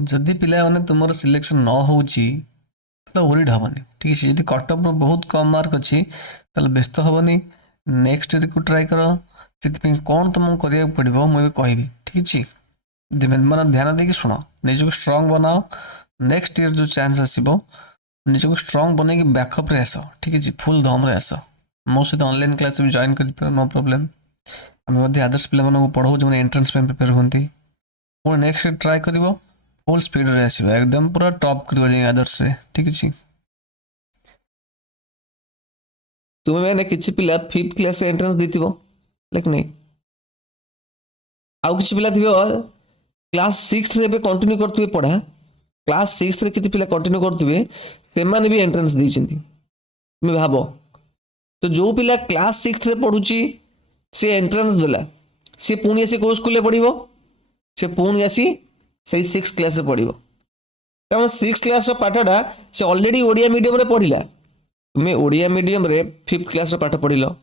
जदि पिला माने तुमर सिलेक्शन न होउची ताले वरीड हबनी ठीक है। यदि कटअप रो बहुत कम मार्क अच्छी ताले व्यस्त हबनी। नेक्स्ट ईयर को ट्राई करो से कौन तुमको करिया पड़ो मुझे कहबी ठीक है। मैंने ध्यान देकी शुण निजक स्ट्रंग बनाओ। नेक्स्ट ईयर जो चांस आसो निजक स्ट्रंग बनई बैकअप आस ठीक है। फुल दम रे आस मो सहित ऑनलाइन क्लास भी जॉइन कर नो प्रॉब्लम। आम आदर्श पे पढ़ाऊ जो एंट्रेंस प्रिपेयर होती पुणी नेक्स्ट ईयर ट्राए कर फुल स्पीड रे आस एकदम पूरा टॉप कर आदर्श रे ठीक है। तुम्हें मैंने किसी पिला 5th क्लास एंट्रेंस देथिबो लेकिन नहीं आउ किसी पिला थिबो क्लास 6th रे कंटिन्यू करथुबे पढ़ा। क्लास 6th रे किति पिला कंटिन्यू करथुबे से माने भी एंट्रेंस देइछन्ती। तुम भाबो तो जो पिला क्लास 6th रे पढुची से एंट्रेंस देला से पुणी आसी को स्कूल रे पढिबो से पुणी आसी सही 6th क्लास रे पढिबो। तम 6th क्लास रो पाठडा से ऑलरेडी ओडिया मीडियम रे पढिला। तुम्हें ओडिया मीडियम रे 5th क्लास रो पाठ पढिलो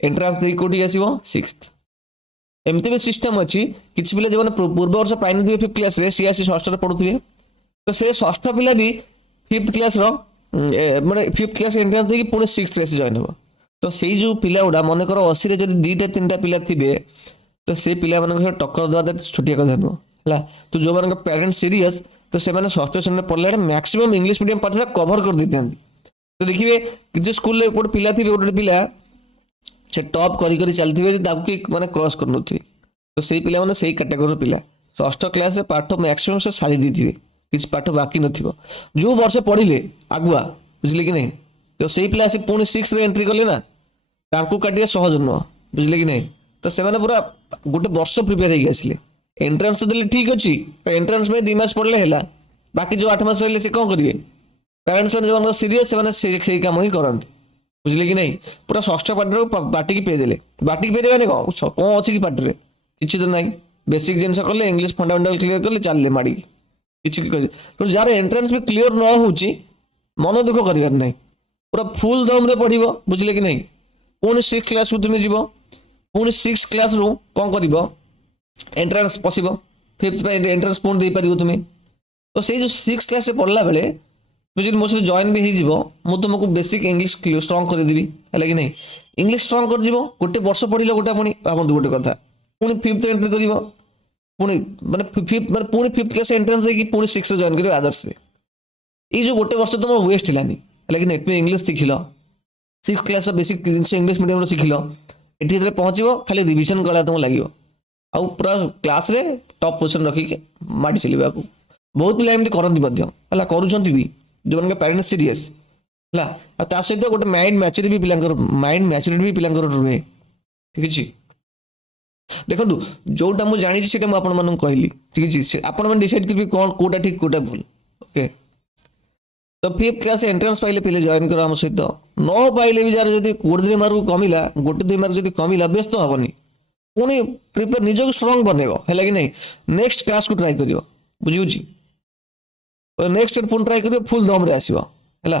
एंट्रेंस दे कोठी आसीबो 6th। एमती भी सिस्टम अच्छी किसी पिला जो पूर्व वर्ष पाइन 5th क्लास रे सी आसी षष्ठ पढ़ुवे तो से षष्ठ पिला भी 5th क्लास माने 5th क्लास एंट्रेंस देकी पुणी 6th रे जॉइन हो। तो से जो पिला गुड़ा मन कर 80 रे जदि 2टा 3टा पिला थिबे तो से पिला मन टक्कर दवा छुटिया कथा नुह है। तो जो मान पेरेंट्स सीरीयस तो से षष्ठ श्रेणी पढ़ला मैक्सिमम इंग्लिश मीडियम पाठटा कवर कर देते। तो देखिए किसी स्कूल गोटे पिला थे गोटे पिला से टॉप करी चलते माने क्रॉस कर तो से पिला माने सही कैटेगोरी पिला षष्ठ क्लास रे पाठ मैक्सिमम से सारी देथिबे किसी पाठ बाकी नथिबो जो वर्ष पढ़िले आगुआ बुझले कि नहीं। तो सही पिला से पुणी 6th रे एंट्री कले ना तांको काटिया सहज नुह बुझले कि नहीं। तो से माने पूरा गोटे वर्ष प्रिपेयर होई आसले एंट्रेंस तो देले ठीक अछि एंट्रेंस में 2 मास पढ़ले हैला बाकी जो 8 मास रहले से कोन करिवे पेरेंट्स मैंने जो सीरीयस से काम ही करते बुझले कि नहीं। पूरा षष्ठ पाठ बाटिकी पेदेले बाटिकी पेदेवे कौन अच्छी कि पार्टी किसी तो ना बेसिक जिन कले इंग्लिश फंडामेंटाल क्लीयर कले चलिए माड़ी किसी जार एंट्रेंस भी क्लीयर न हो मन दुख कर पूरा फुल दम रे पढ़ बुझले कि नहीं। पुणी 6th क्लास तुम जीव पुणी 6th क्लास रू कौन कर एंट्रेंस पशिब 5th एंट्रेंस पुणी दे पार तुम्हें। तो से जो 6th क्लास पढ़ला बेले तुम मो सहित जॉइन भी हो तुमको बेसिक इंग्लिश स्ट्रंग करदेवी है कि नहीं। इंग्लिश स्ट्रंग कर गोटे वर्ष पढ़ल गोटे पुणी भावतु गोटे कथा पुणी 5th एंट्री कर पुणी माने 5th माने पुणी 5th क्लास एंट्रेंस देकी पुणी 6th जॉइन कर आदर्श रे ये जो गोटे वर्ष तुम वेस्ट हिलानी है कि नहीं। तुम इंग्लिश शिखिल 6th class basic English medium शिखिल ये पहुंचो खाली रिविजन कला तुम लगे आउ पूरा क्लास रे टॉप पोजिशन रखिक माड़ी चलवा को बहुत पिला एमती करती करुँच भी जो मान पेरेंट्स सीरीयस है ता सहित गोटे माइंड मैच्योरिटी भी पिला रुहे ठीक है। देखो जोटा मुझे जानी से मुझे कहली ठीक है आप डिसाइड करेंगे कौन कोटा ठीक कोटा भूल ओके। तो 5th क्लास एंट्रेंस पाइले पिले जॉइन कर आम सहित न पाइले भी जार जब गोटे 2 मार्क कमिला गोटे 2 मार्क जब कमिला व्यस्त हेनी पुणी प्रिपेयर निजक स्ट्रंग बनइब है कि नहीं। नेक्स्ट क्लास को ट्राई कर बुझी नेक्स्ट पुणी ट्राई कर फुल दम रे आसो है।